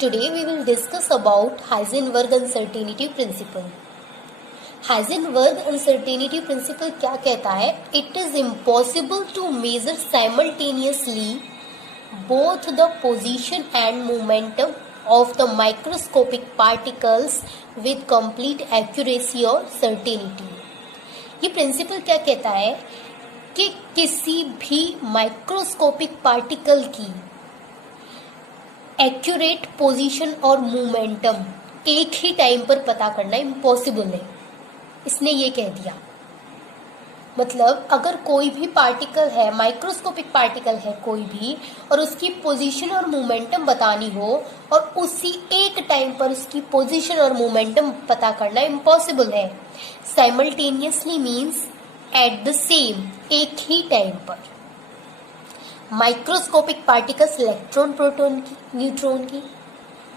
Today we will discuss about Heisenberg uncertainty principle. Heisenberg uncertainty principle क्या कहता है? It is impossible to measure simultaneously both the position and momentum of the microscopic particles with complete accuracy और certainty. ये principal क्या कहता है कि किसी भी माइक्रोस्कोपिक पार्टिकल की एक्यूरेट पोजीशन और मोमेंटम एक ही टाइम पर पता करना इम्पॉसिबल है. इसने ये कह दिया, मतलब अगर कोई भी पार्टिकल है, माइक्रोस्कोपिक पार्टिकल है कोई भी, और उसकी पोजीशन और मोमेंटम बतानी हो और उसी एक टाइम पर उसकी पोजीशन और मोमेंटम पता करना इम्पॉसिबल है. Simultaneously means at the same, एक ही टाइम पर. माइक्रोस्कोपिक पार्टिकल्स इलेक्ट्रॉन, प्रोटॉन की, न्यूट्रॉन की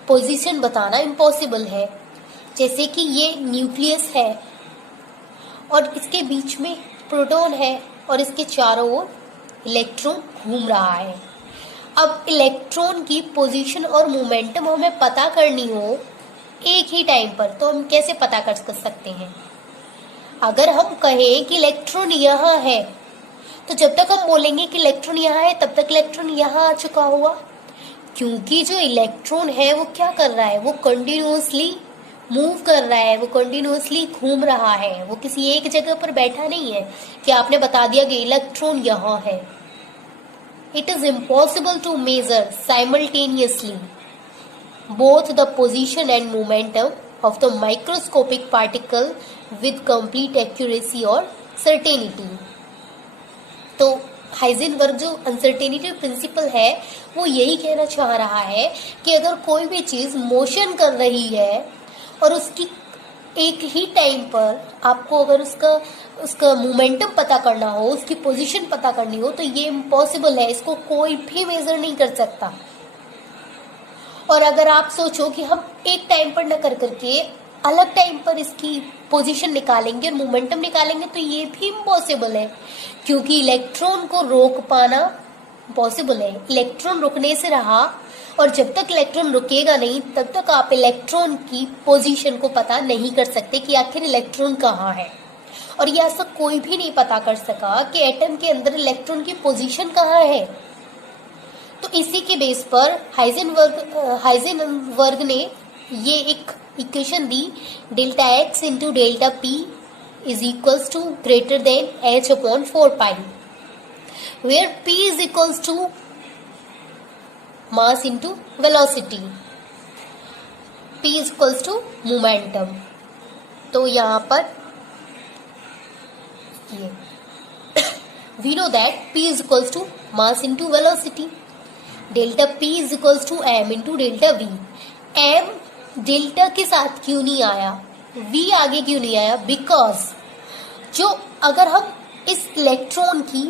पोजीशन बताना इम्पॉसिबल है. जैसे कि ये न्यूक्लियस है और इसके बीच में प्रोटॉन है और इसके चारों ओर इलेक्ट्रॉन घूम रहा है. अब इलेक्ट्रॉन की पोजीशन और मोमेंटम हमें पता करनी हो एक ही टाइम पर, तो हम कैसे पता कर सकते हैं? अगर हम कहें कि इलेक्ट्रॉन यहाँ है, तो जब तक हम बोलेंगे कि इलेक्ट्रॉन यहाँ है तब तक इलेक्ट्रॉन यहाँ आ चुका हुआ, क्योंकि जो इलेक्ट्रॉन है वो क्या कर रहा है, वो कंटिन्यूअसली मूव कर रहा है, वो कंटिन्यूअसली घूम रहा है. वो किसी एक जगह पर बैठा नहीं है कि आपने बता दिया कि इलेक्ट्रॉन यहाँ है. It is impossible to measure simultaneously both the position and momentum of the microscopic particle with complete accuracy और सर्टेनिटी. तो हाइजेनबर्ग जो अनसर्टेनिटी प्रिंसिपल है वो यही कहना चाह रहा है कि अगर कोई भी चीज़ मोशन कर रही है और उसकी एक ही टाइम पर आपको अगर उसका मोमेंटम पता करना हो, उसकी पोजीशन पता करनी हो, तो ये इम्पॉसिबल है. इसको कोई भी मेजर नहीं कर सकता. और अगर आप सोचो कि हम एक टाइम पर न कर करके अलग टाइम पर इसकी पोजीशन निकालेंगे और मोमेंटम निकालेंगे, तो ये भी इम्पॉसिबल है, क्योंकि इलेक्ट्रॉन को रोक पाना पॉसिबल है. इलेक्ट्रॉन रुकने से रहा, और जब तक इलेक्ट्रॉन रुकेगा नहीं तब तक आप इलेक्ट्रॉन की पोजीशन को पता नहीं कर सकते कि आखिर इलेक्ट्रॉन कहाँ है. और ये ऐसा कोई भी नहीं पता कर सका कि एटम के अंदर इलेक्ट्रॉन की पोजीशन कहाँ है. तो इसी के बेस पर हाइजेनबर्ग ने ये एक इक्वेशन दी, delta x into delta p is equals to greater than h upon 4 pi, where p is equals to mass into velocity, p is equals to momentum. तो यहाँ पर ये we know that p is equals to mass into velocity, delta p is equals to m into delta v. m delta के साथ क्यों नहीं आया, v आगे क्यों नहीं आया? बिकॉज जो अगर हम इस इलेक्ट्रॉन की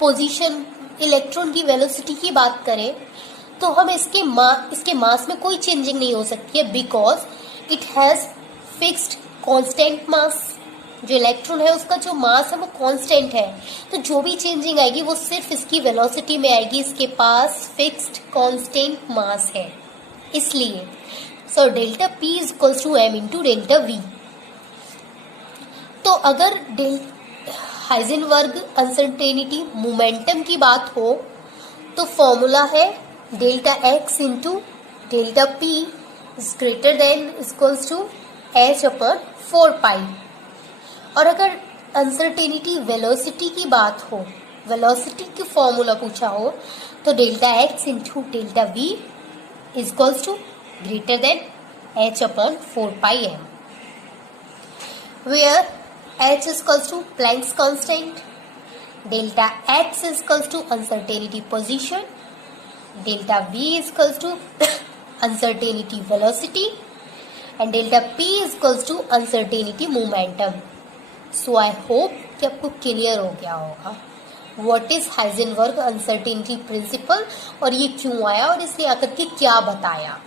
पोजीशन, इलेक्ट्रॉन की वेलोसिटी की बात करें, तो हम इसके मास में कोई चेंजिंग नहीं हो सकती है, because it has fixed constant mass. जो इलेक्ट्रॉन है उसका जो मास है वो कांस्टेंट है, तो जो भी चेंजिंग आएगी वो सिर्फ इसकी वेलोसिटी में आएगी. इसके पास फिक्स्ड कांस्टेंट मास है, इसलिए so delta p is equals to m into delta v. तो अगर हाइजेनबर्ग अनसर्टेनिटी मोमेंटम की बात हो तो फॉर्मूला है delta x into delta p is greater than equals to h upon 4 pi. और अगर अनसर्टेनिटी वेलोसिटी की बात हो, वेलोसिटी की फॉर्मूला पूछा हो, तो delta x into delta v is equals to greater than h upon 4 pi m, where h is equals to Planck's constant, delta x is equals to uncertainty position, delta v is equals to uncertainty velocity, and delta p is equals to uncertainty momentum. So I hope कि आपको clear हो गया होगा what is Heisenberg uncertainty principle और ये क्यों आया और इसने आकर के क्या बताया.